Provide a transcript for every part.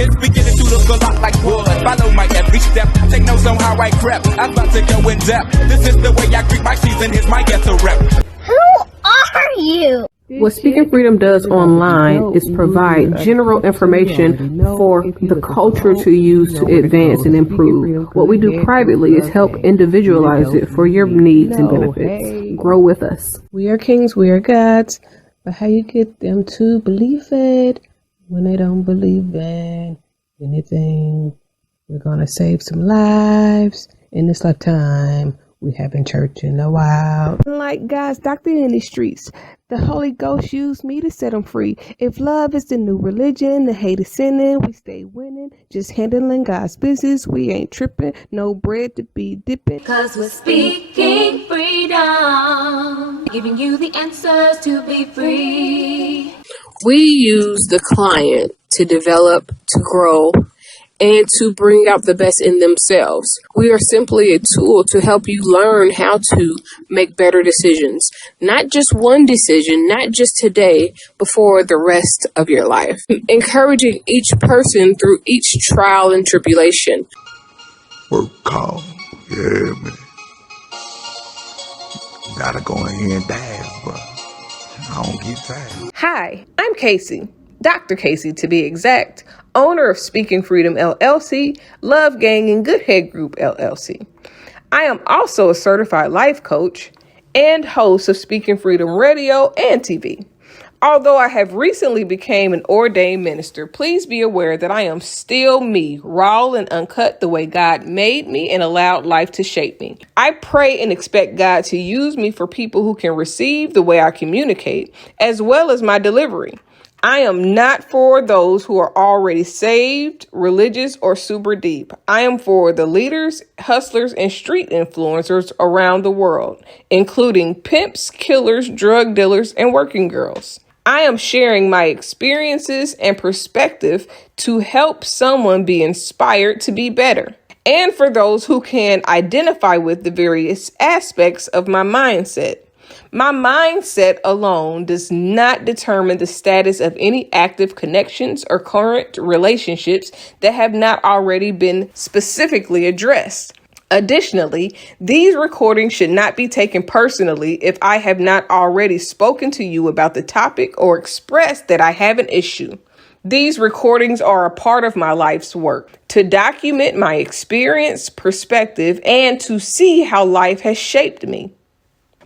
It's beginning to look a lot like wood. Follow my every step. Take notes on how I crept. I'm about to go in depth. This is the way I greet my season. Here's my ghetto rep. Who are you? What Speaking Freedom does online is provide general information for the culture to use to advance and improve. What we do privately is help individualize it for your needs and benefits. Grow with us. We are kings, we are gods, but how you get them to believe it when they don't believe in anything? We're going to save some lives in this lifetime. We haven't church in a while. Like God's doctor in these streets, the Holy Ghost used me to set them free. If love is the new religion, the hate is sinning, we stay winning. Just handling God's business, we ain't tripping. No bread to be dipping. 'Cause we're speaking freedom, giving you the answers to be free. We use the client to develop, to grow, and to bring out the best in themselves. We are simply a tool to help you learn how to make better decisions. Not just one decision, not just today, but for the rest of your life. Encouraging each person through each trial and tribulation. Work call. Yeah, man. Gotta go in here and dance, but I don't get tired. Hi, I'm Kaci, Dr. Kaci to be exact, owner of Speaking Freedom LLC, Love Gang and Good Head Group LLC. I am also a certified life coach and host of Speaking Freedom Radio and TV. Although I have recently became an ordained minister, please be aware that I am still me, raw and uncut the way God made me and allowed life to shape me. I pray and expect God to use me for people who can receive the way I communicate, as well as my delivery. I am not for those who are already saved, religious, or super deep. I am for the leaders, hustlers, and street influencers around the world, including pimps, killers, drug dealers, and working girls. I am sharing my experiences and perspective to help someone be inspired to be better. And for those who can identify with the various aspects of my mindset. My mindset alone does not determine the status of any active connections or current relationships that have not already been specifically addressed. Additionally, these recordings should not be taken personally if I have not already spoken to you about the topic or expressed that I have an issue. These recordings are a part of my life's work to document my experience, perspective, and to see how life has shaped me.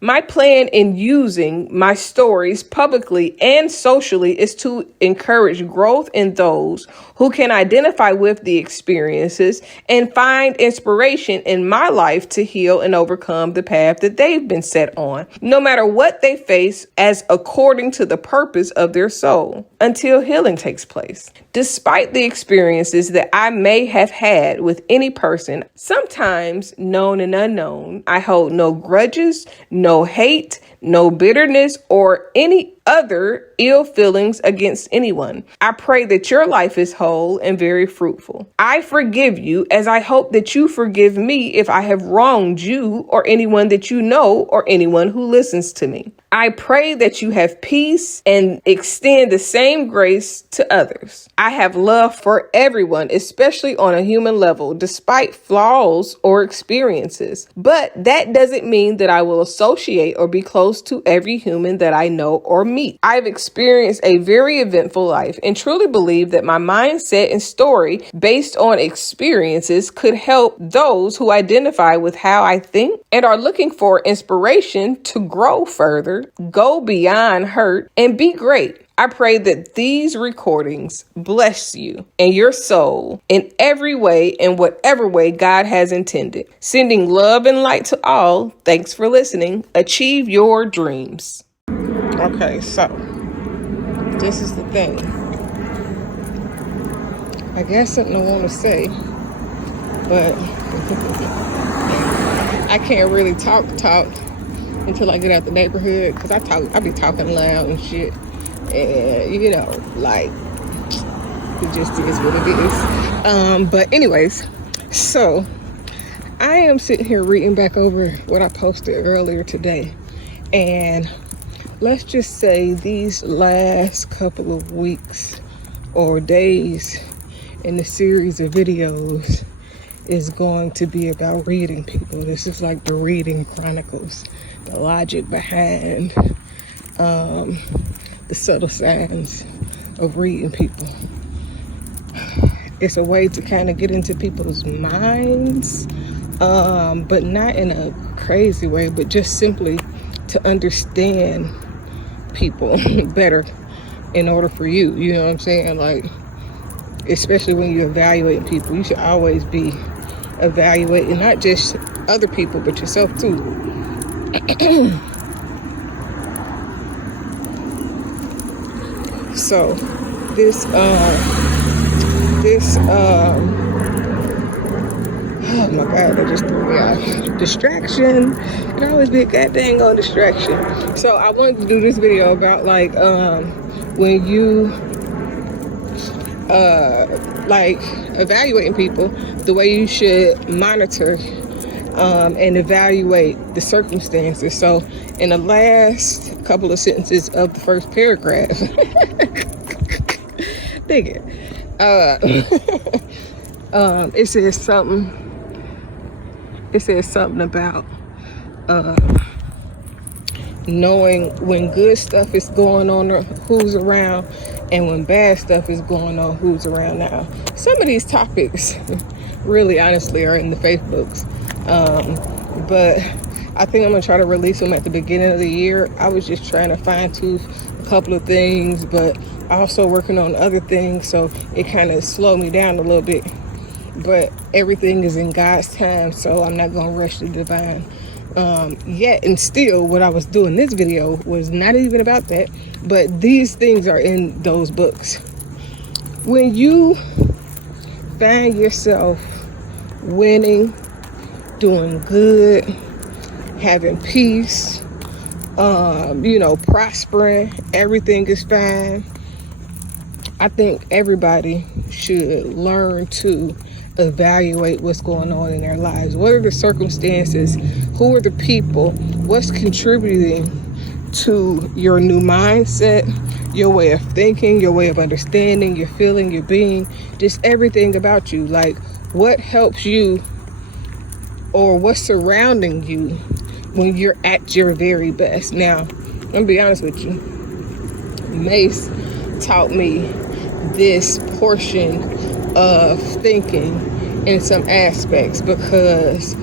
My plan in using my stories publicly and socially is to encourage growth in those who can identify with the experiences and find inspiration in my life to heal and overcome the path that they've been set on, no matter what they face, as according to the purpose of their soul, until healing takes place. Despite the experiences that I may have had with any person, sometimes known and unknown, I hold no grudges, no hate, no bitterness, or any other ill feelings against anyone. I pray that your life is whole and very fruitful. I forgive you as I hope that you forgive me if I have wronged you or anyone that you know or anyone who listens to me. I pray that you have peace and extend the same grace to others. I have love for everyone, especially on a human level, despite flaws or experiences. But that doesn't mean that I will associate or be close to every human that I know or meet. I've experienced a very eventful life and truly believe that my mindset and story based on experiences could help those who identify with how I think and are looking for inspiration to grow further, go beyond hurt, and be great. I pray that these recordings bless you and your soul in every way and whatever way God has intended. Sending love and light to all. Thanks for listening. Achieve your dreams. Okay, so this is the thing. I got something I want to say, but I can't really talk until I get out the neighborhood, because I be talking loud and shit. And you know, like, it just is what it is. But anyways, so I am sitting here reading back over what I posted earlier today, and let's just say these last couple of weeks or days, in the series of videos is going to be about reading people. This is like the reading chronicles, the logic behind the subtle signs of reading people. It's a way to kind of get into people's minds, but not in a crazy way, but just simply to understand people better in order for you. You know what I'm saying? Like, especially when you're evaluating people, you should always be evaluating not just other people, but yourself too. So this oh my God, that just threw me off. Distraction. It always be a goddamn on distraction. So I wanted to do this video about like when you like evaluating people, the way you should monitor and evaluate the circumstances. So in the last couple of sentences of the first paragraph, dig it. It says something about knowing when good stuff is going on or who's around, and when bad stuff is going on, who's around. Now, some of these topics really honestly are in the faith books, but I think I'm gonna try to release them at the beginning of the year. I was just trying to fine tooth a couple of things, but also working on other things, so it kind of slowed me down a little bit. But everything is in God's time, so I'm not gonna rush the divine yet. And still, what I was doing this video was not even about that, but these things are in those books. When you find yourself winning, doing good, having peace, prospering, everything is fine, I think everybody should learn to evaluate what's going on in their lives. What are the circumstances? Who are the people? What's contributing to your new mindset, your way of thinking, your way of understanding, your feeling, your being, just everything about you. Like, what helps you or what's surrounding you when you're at your very best. Now, I'm gonna be honest with you. Mace taught me this portion of thinking in some aspects, because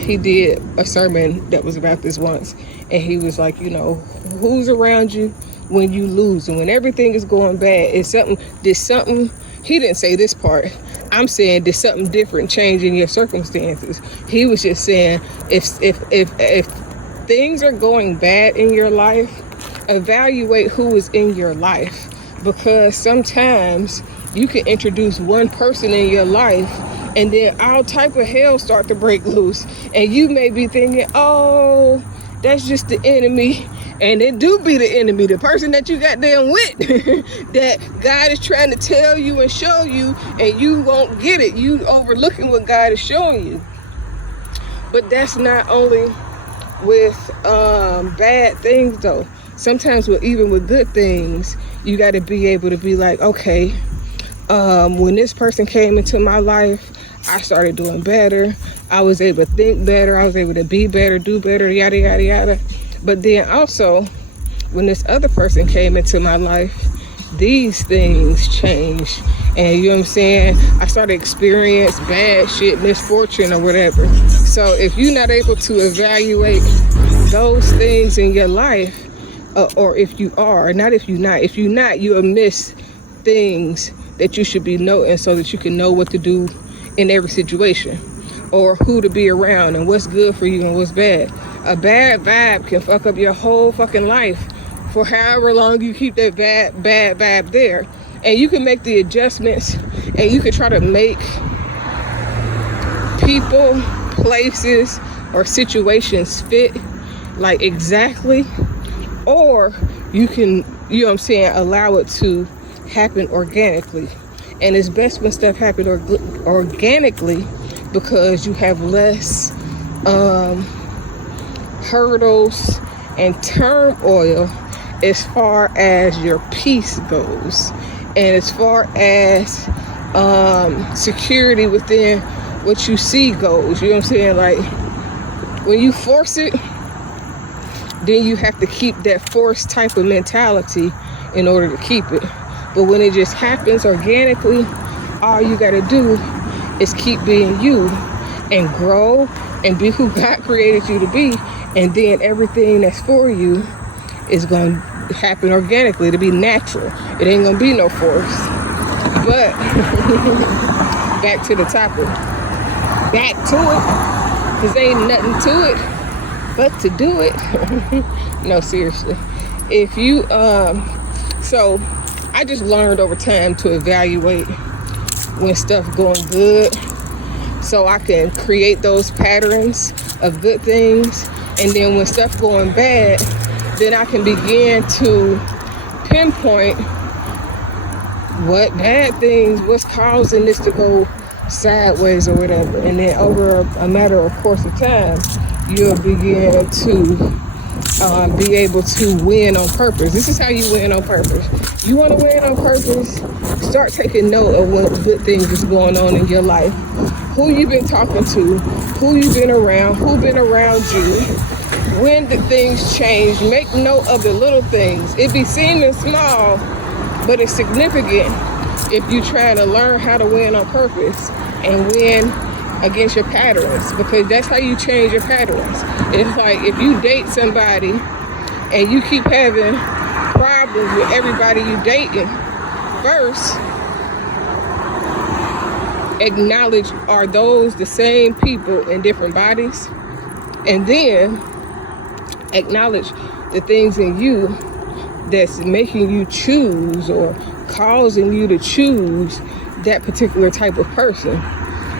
he did a sermon that was about this once, and he was like, who's around you when you lose, and when everything is going bad, did something, he didn't say this part, I'm saying, did something different change in your circumstances? He was just saying, if things are going bad in your life, evaluate who is in your life, because sometimes you can introduce one person in your life and then all type of hell start to break loose, and you may be thinking, oh, that's just the enemy. And it do be the enemy, the person that you got there with, that God is trying to tell you and show you, and you won't get it. You overlooking what God is showing you. But that's not only with bad things though. Sometimes even with good things, you got to be able to be like, okay, when this person came into my life, I started doing better. I was able to think better. I was able to be better, do better, yada, yada, yada. But then also, when this other person came into my life, these things changed. And you know what I'm saying? I started to experience bad shit, misfortune or whatever. So if you're not able to evaluate those things in your life, or if you are, not if you're not, you'll miss things that you should be noting, so that you can know what to do in every situation, or who to be around, and what's good for you and what's bad. A bad vibe can fuck up your whole fucking life for however long you keep that bad vibe there. And you can make the adjustments, and you can try to make people, places, or situations fit like exactly, or you can, allow it to happen organically. And it's best when stuff happens organically, because you have less hurdles and turmoil as far as your peace goes, and as far as security within what you see goes. You know what I'm saying? Like, when you force it, then you have to keep that forced type of mentality in order to keep it. But when it just happens organically, all you gotta do is keep being you and grow and be who God created you to be, and then everything that's for you is gonna happen organically. To be natural. It ain't gonna be no force. But back to the topic. Back to it, cause ain't nothing to it but to do it. No, seriously. If you so I just learned over time to evaluate when stuff going good, so I can create those patterns of good things, and then when stuff going bad, then I can begin to pinpoint what bad things, what's causing this to go sideways or whatever. And then over a matter of course of time, you'll begin to be able to win on purpose. This is how you win on purpose. You want to win on purpose? Start taking note of what good things is going on in your life. Who you've been talking to, who you've been around, who been around you. When did things change? Make note of the little things. It be seeming small, but it's significant if you try to learn how to win on purpose and win against your patterns, because that's how you change your patterns. It's like if you date somebody and you keep having problems with everybody you dating, first acknowledge, are those the same people in different bodies? And then acknowledge the things in you that's making you choose or causing you to choose that particular type of person.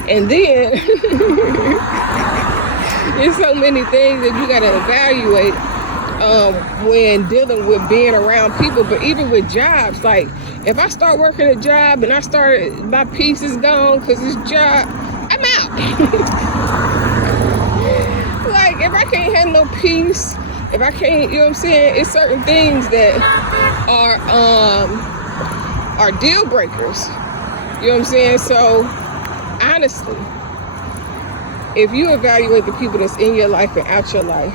And then there's so many things that you got to evaluate when dealing with being around people. But even with jobs, like if I start working a job and my peace is gone because this job, I'm out. Like if I can't have no peace, if I can't, you know what I'm saying? It's certain things that are deal breakers. You know what I'm saying? So honestly, if you evaluate the people that's in your life and out your life,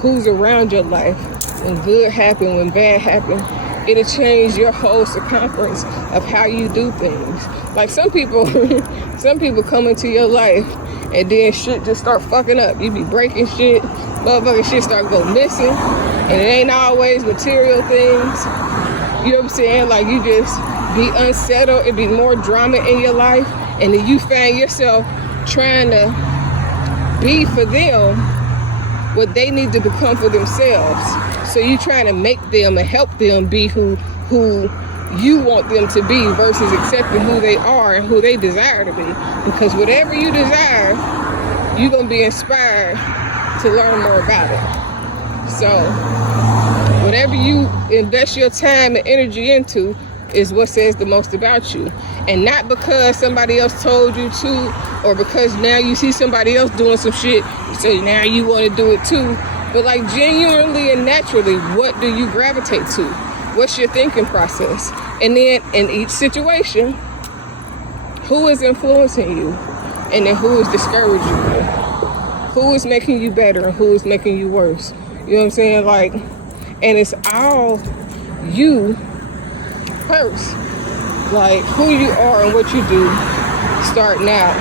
who's around your life, when good happen, when bad happen, it'll change your whole circumference of how you do things. Like some people come into your life and then shit just start fucking up. You be breaking shit, motherfucking shit start going missing, and it ain't always material things. You know what I'm saying? Like you just be unsettled, it be more drama in your life, and then you find yourself trying to be for them what they need to become for themselves. So you trying to make them and help them be who you want them to be versus accepting who they are and who they desire to be. Because whatever you desire, you're going to be inspired to learn more about it. So whatever you invest your time and energy into is what says the most about you. And not because somebody else told you to, or because now you see somebody else doing some shit, so now you want to do it too. But like genuinely and naturally, what do you gravitate to? What's your thinking process? And then in each situation, who is influencing you? And then who is discouraging you? Who is making you better and who is making you worse? You know what I'm saying? Like, and it's all you first. Like who you are and what you do starting out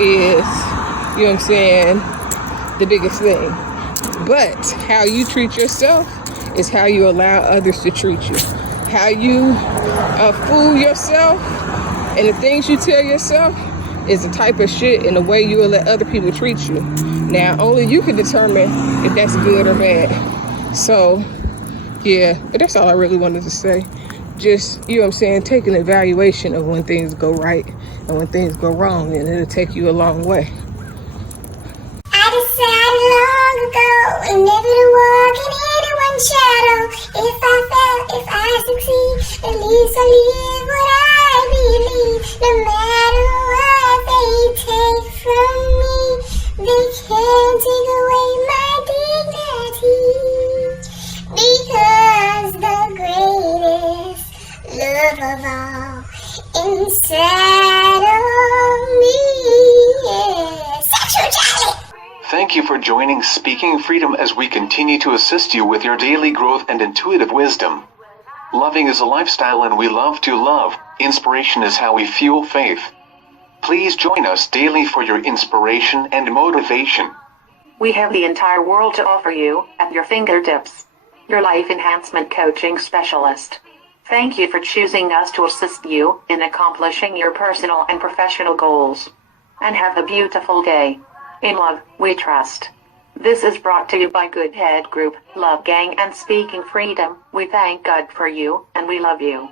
is, you know what I'm saying, the biggest thing. But how you treat yourself is how you allow others to treat you. How you fool yourself and the things you tell yourself is the type of shit and the way you will let other people treat you. Now, only you can determine if that's good or bad. So, yeah, but that's all I really wanted to say. Just, you know what I'm saying, take an evaluation of when things go right and when things go wrong, and it'll take you a long way. I decided long ago never to walk in anyone's shadow. If I fail, if I succeed, at least I live what I believe. No matter what they take from me, they can't take away my dignity. Because the greatest love of all inside of me. Yeah. Sexual Charlie! Thank you for joining Speaking Freedom as we continue to assist you with your daily growth and intuitive wisdom. Loving is a lifestyle and we love to love. Inspiration is how we fuel faith. Please join us daily for your inspiration and motivation. We have the entire world to offer you at your fingertips. Your life enhancement coaching specialist. Thank you for choosing us to assist you in accomplishing your personal and professional goals. And have a beautiful day. In love, we trust. This is brought to you by Good Head Group, Love Gang and Speaking Freedom. We thank God for you, and we love you.